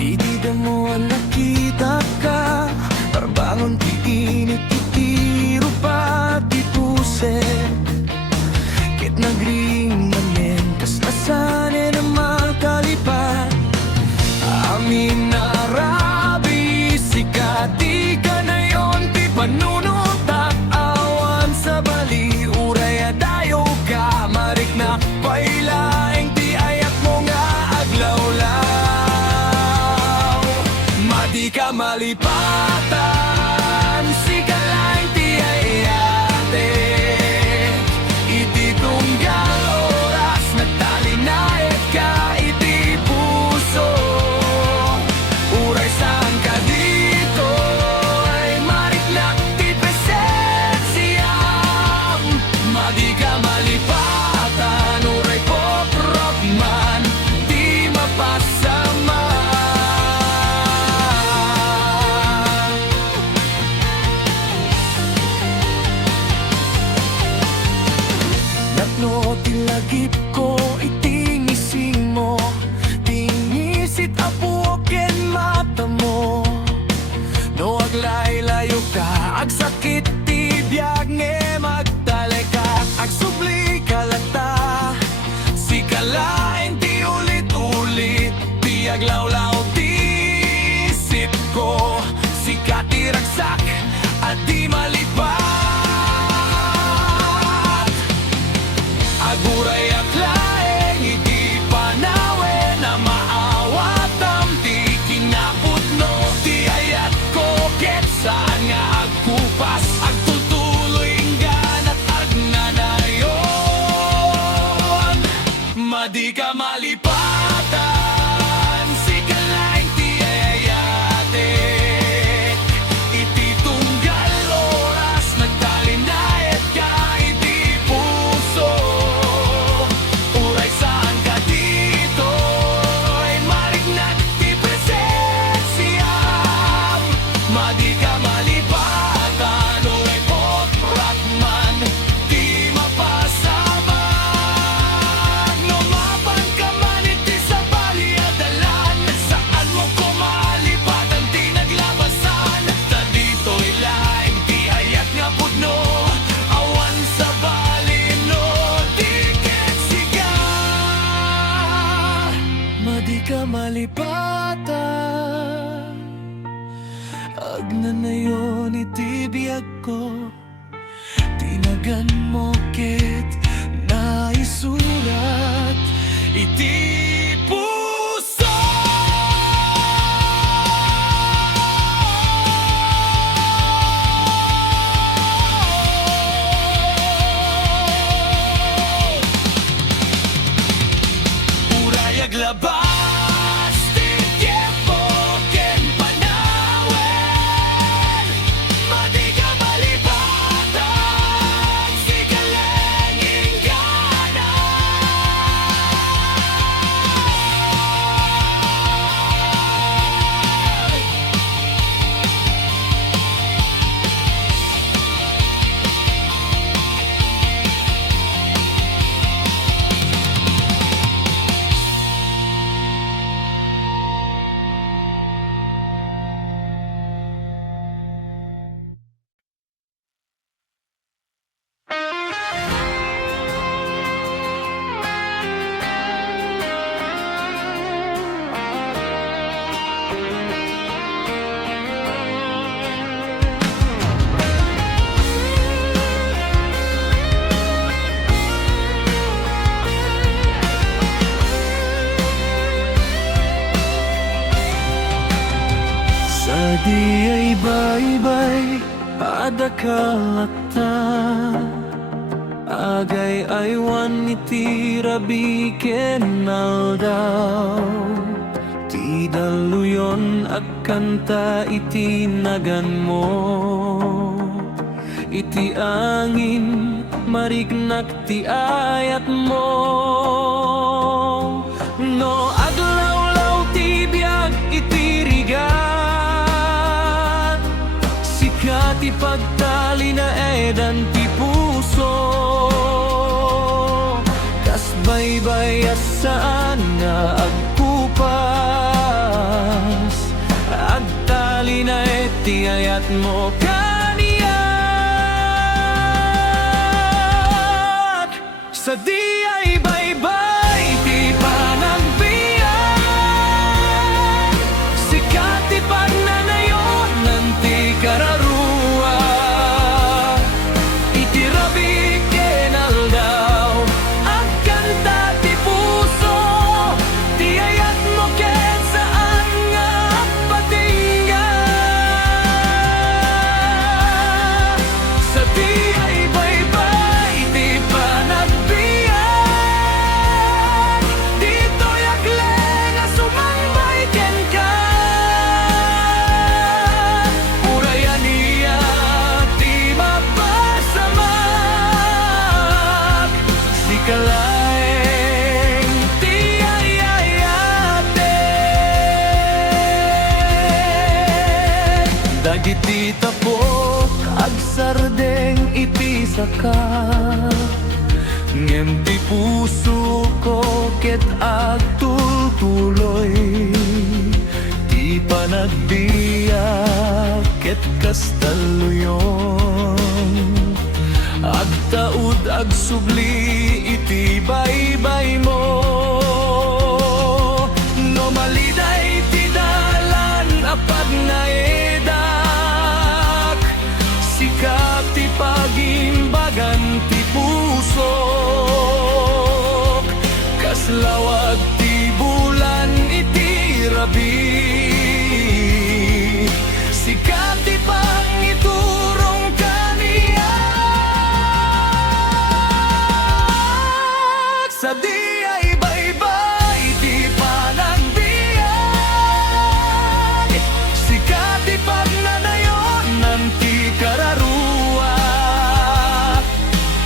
Idida mo ang nakita ka, parbangon ti init itiro pa ti puset. Kit nagring manen, kas nasane na makalipat. Amin na rabi, sikati ka na yon ti panununtak. Awan sa bali, uray adayo ka, mariknak pailaeng ti ayat mo nga aglawlaw. Madi ka malipatan, sikalaing ti ayate. Iti tunggal oras, nagtalinayet ka iti puso. Uray saan ka dito, ay mariknak ti presensiyam. Madi ka malipatan, uray pop-rock man, di mapasama. Natno tilagip ko itingising mo, tingisit apuoken mata mo. No aglaylayo ka, agsakit ti biyag nge magtale ka. Agsubli kalata, si kalain ti ulit-ulit. Ti aglawlaw ti isip ko, si katiragsak at di malipat. Aguray aklaeng iti panawe na maawatam. Ti kinapudno ti ayat ko, ket saan nga agkupas. Agtutuloy inggan at agnanayon. Madi ka malipatan, si kalaing ti ayate. Iti tunggal oras, nagtalinayet ka iti puso. Uray saan ka dito, ay mariknak ti presensiyam. Madi ka malipatan, uray pop-rock man, di mapasama. Lumaban ka man iti sa baliadalan, saan mo ko malipatan ti naglabasan. Ta dito'y laing ti ayat nga pudno, awan sa balino ti ketsiga. Madi ka malipatan, agnanayon iti biyag ko. Tinagan mo ket naisurat iti puso. Uray aglabas ti tiempo ken panawen. Madi ka malipatan, si kaleng ingganan. Sa di ay baybay, adakalata. Agay aywan iti rabi kenaldaw. Ti daluyon agkanta iti nagan mo. Iti angin marignak ti ayat mo. No aglawlaw ti biyag iti rigat, sikat ti pagtali na edan ti puso. saan nga agkupas. Agtali na etiyayat mo kaniyat. Sa di ay baybay, di pa nagbiyak. Sikat di pagnanayon, nanti kararua. Itirabi kenal daw, ang kanta di puso. Tiyayat mo ken saan nga patingga. Sa di ay baybay, di pa nagbiyak. Dito yakle nga sumambay ken ka. Urayan niya, di mapasamak. Si kalaeng tiyayayate. Dagiti tapok agsardeng iti saka. Ngem ti puso ko ket agtultuloy. Di pa nagbiyak ket kastaluyon. Agtaud agsubli iti baybay mo. No maliday ti dalan apag naedak. Sikap ti pagimbagan ti puso. Kaslawag ti bulan iti rabi. Sikap ti pangiturong kaniyak. Sa di ay baybay, di pa nagbiyak. Sikat di pagnanayon, nanti kararua.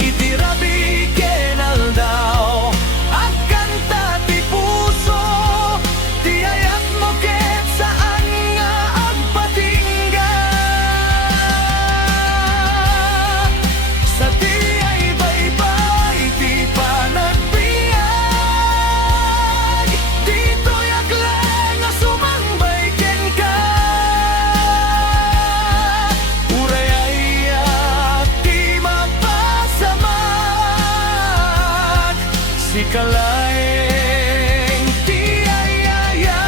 Itirabi kenal daw, ang kanta ti puso. Tiyayat mo ket saan nga agpatingga. Sa di ay baybay, di pa nagbiyak. Dito yakle nga sumambay ken ka. Urayaya, di mapasamak. Si kalaeng tiyayayate.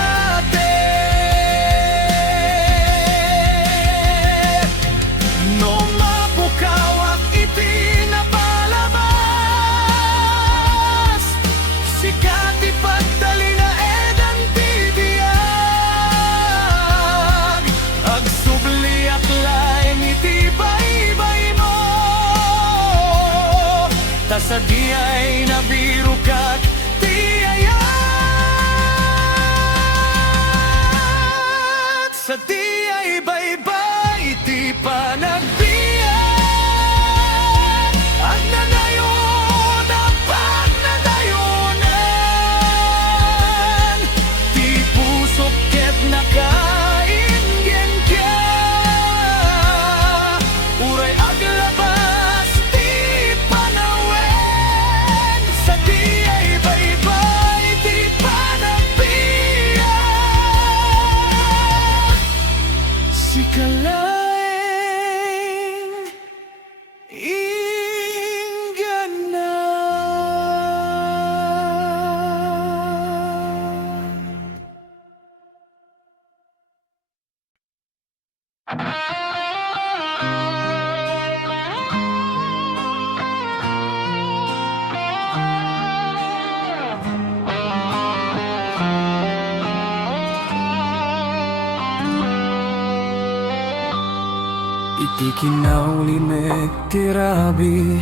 No mapukawak iti napalabas. Sikat di pagdali na edan ti biyag. Agsubli at laeng iti baybay mo. Ta sa di ay nabiru kat tiyayat. Sa di ay baybay, di pa nagbiyak. Ang nanayon, dapat nadayonan. Di puso ket nakainggen ka. Uray aglabas, di panawen. Sa di ay baybay, di pa nagbiyak. Si kalaeng ingana. Iti kinaulimek ti rabi,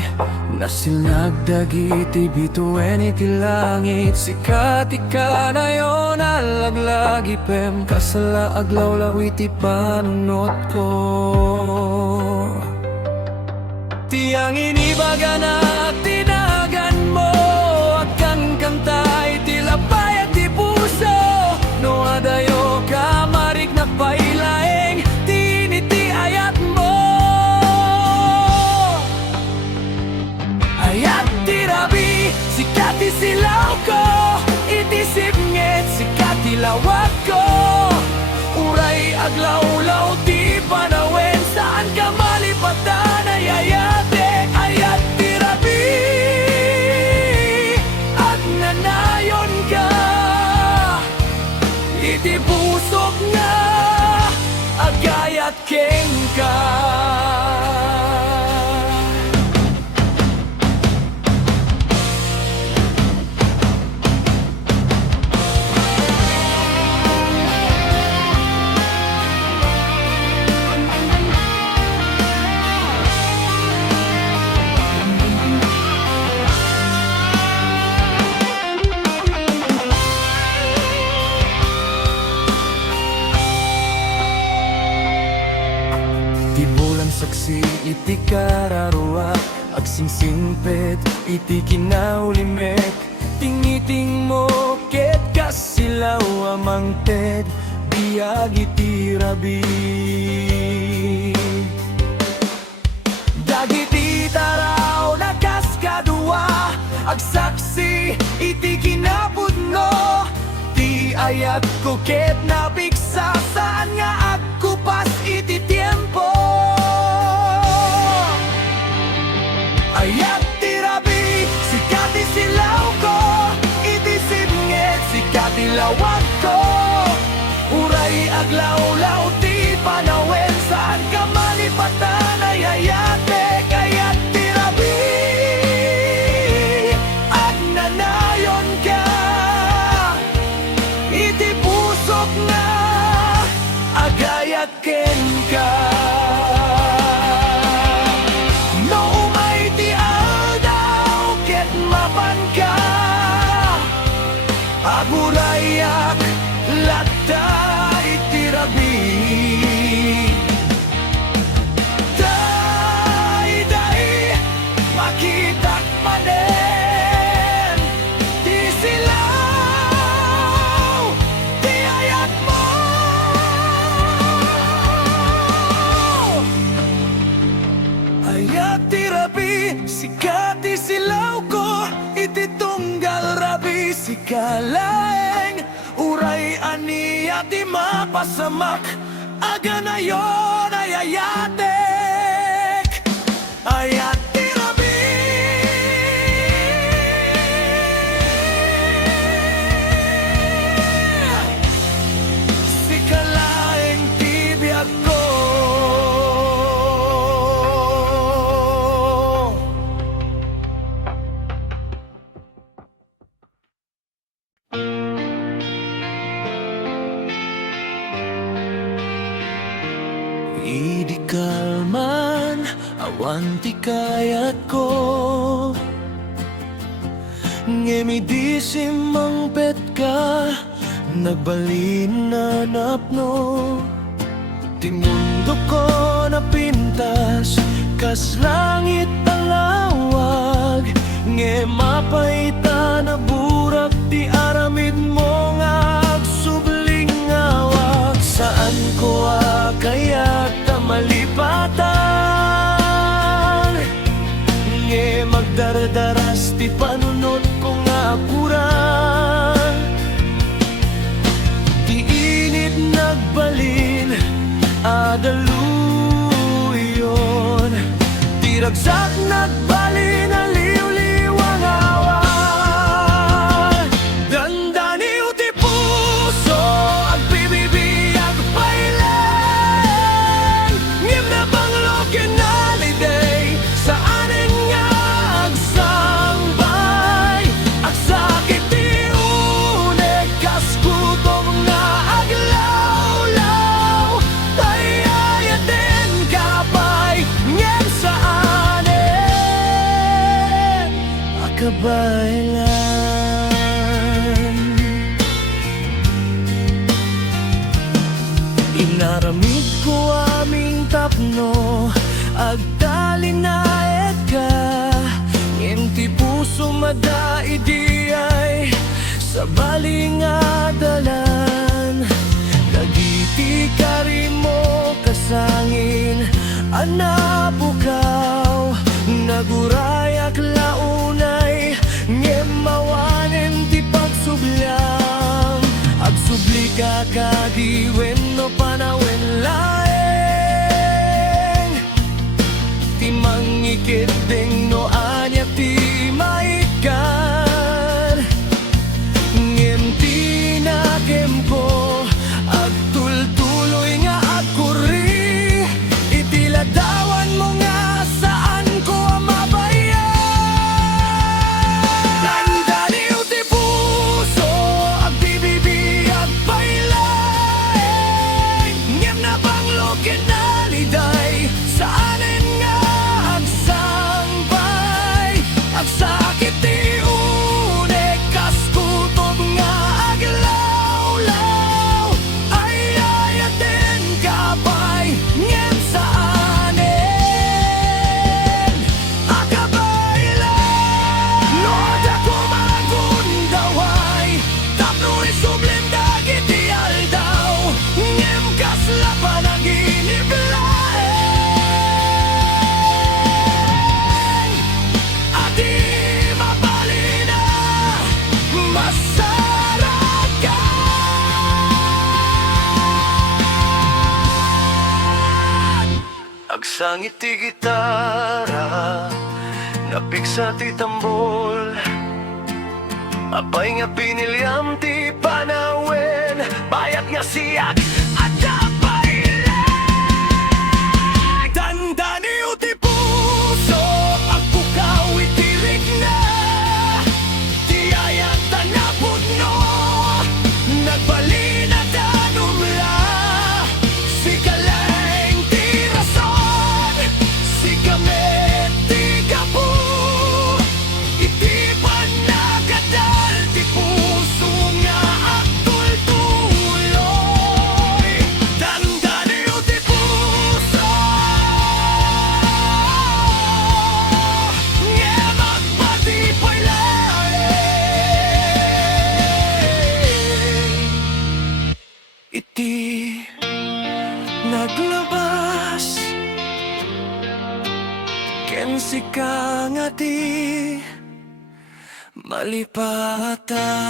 nasilnag dagiti bituen iti langit. Sikat ikanayon alaglag ipem, kasala aglawlaw iti panunot ko. Tiyang inibaga na tinagan mo, agkan kantay ti lapay at ti puso. No adayo ka marik na pailaeng, tiniti ayat mo. Ayat ti rabi, sikat isilaw ko. Itisip ngit, sikat ilawag ko. Uray aglaw-law, di panawin. Saan ka malipatan, ayayate, ayat tirabi. At nanayon ka, itibusok nga, agayat king ka. Tibulan saksi iti kararua, agsingsingpet iti kinaulimek. Tingiting mo ket kasilaw amang ted, biag iti rabi. Dagiti taraw na kaskadua, agsaksi iti kinapudno. Di ayat ko ket napiksa, saan nga agkupas iti tiempo. Ayat tirabi, sikat isilaw ko. Iti sibnget, sikat ilawag ko. Uray aglaw-law, di panawin. Saan ka malipatan, ayayate, kayat tirabi. At nanayon ka, iti pusok nga, agayat ken ka. No umay ti aldaw, ket mapan ka. Agurayak, latta iti rabi. Day, makitak manen, di silaw, di ayat mo. Ayat tirabi, sikat isilaw ko. Iti tunggal rabi, sikalaeng. Uray aniya di mapasamak, aga na yon ayayatek. Ayat tirabi, sikalaeng tibiyag ko. Idi kalman, awan ti kayat ko. Ngemidisim ang pet ka, nagbalin na napno. Ti mundo ko napintas, kas langit talawag. Nge mapaita na burak, ti aramid mo nga agsubling awag. Saan ko kaya ta malipatan? Nge magdardaras ti panunot ko nga kuran. Ti init nagbalin, adaluyon. Ti ragsak nagbalin, aliw-liwang awan. Dandaniw ti puso, agbibibiyag pailan. Ngim na banglokin holiday, saanin nga agsangbay. Agsakit ti unek, kaskutom nga aglaw-law. Ayayatin kapay, ngem saanin akabaylan. Inaramid ko aming tapno, agdali na ka. Ngem ti puso madaidi ay sa baling adalan. Dagiti karimo kasangin, anapukaw, nagurayak launay. Sang iti gitara napiksa ti tambol, apay nga pinilyam ti panawen, bayat nga siyak at napailan. Dandani uti puso ang bukaw itirik na, di ayat na puno nagbalin at anumla. Si kaleng ti rason, si kamet ti kapu, iti panagadal ti puso nga agtul-tuloy. Dandani uti puso nga magpatipay laeng. Iti naglabas ken sika nga ti malipatan.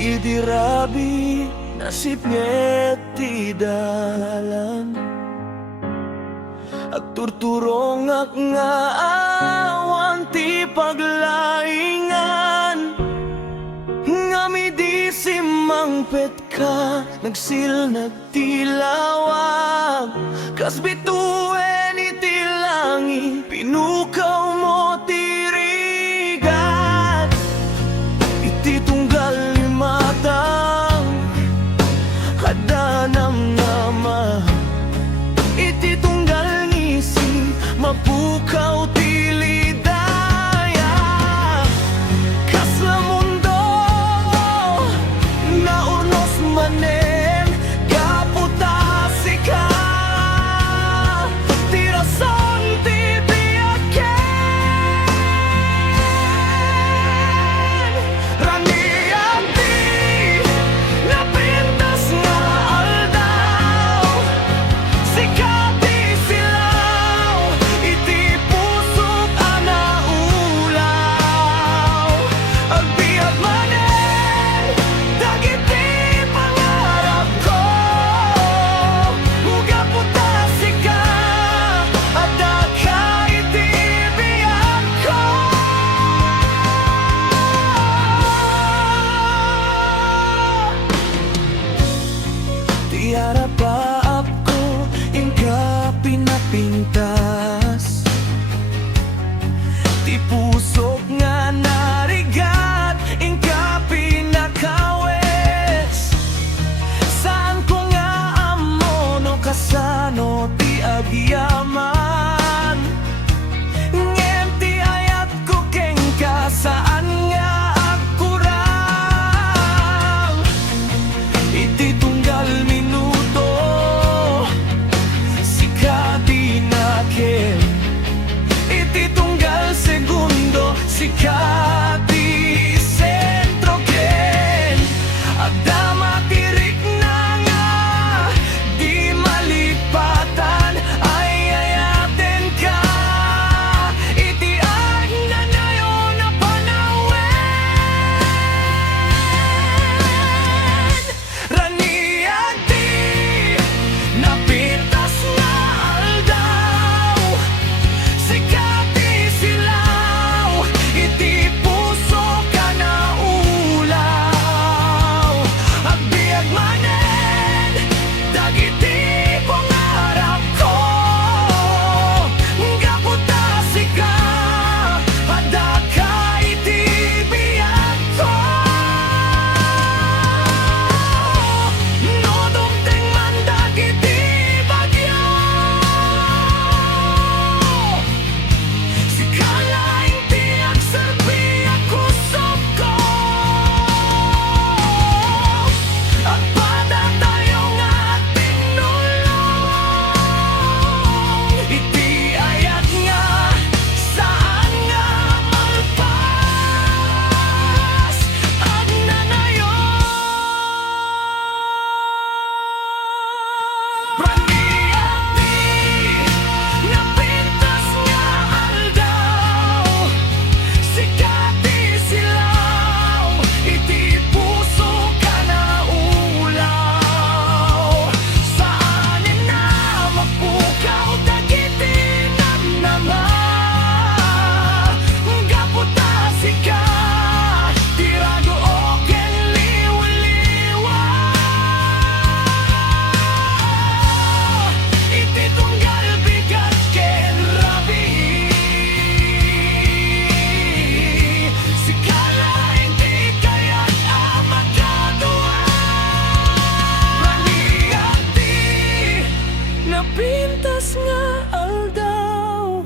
Idirabi nasip ti dalan, agturturong nga awan ti paglaingan, nga midisi mangpet ka nagsil nagtilawag, kas bituen iti langit pinukaw mo tirigat, iti tunggal matang kadanam nama, iti tunggal ngisi mapukaw tilidaya, kas la mundo na urnos manen kaputasi ka, ti napintas nga aldaw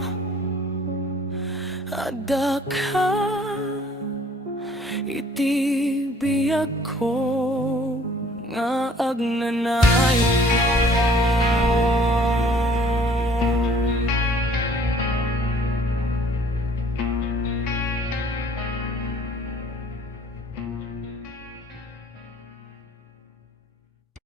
adaka iti biyag ko nga agnanay